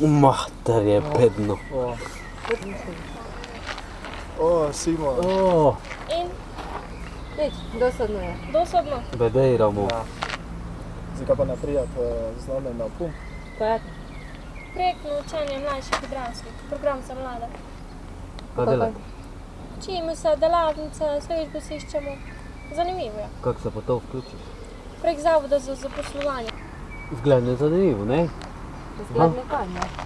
Mater je bedno. Simon. In Nič, dosadno je. dosadno. Bedejramo. Zdaj pa naprijat z nami na PUM. Kaj? Projektno učenje mlajših odraslih, program za mlade. Kaj delate? Učimo se, delavnice, službo si iščemo. Zanimivo je. Kako se pa to vključiš? Prek Zavoda za zaposlovanje. Zgleda zanimivo, ne? Zgledno kaj, ne?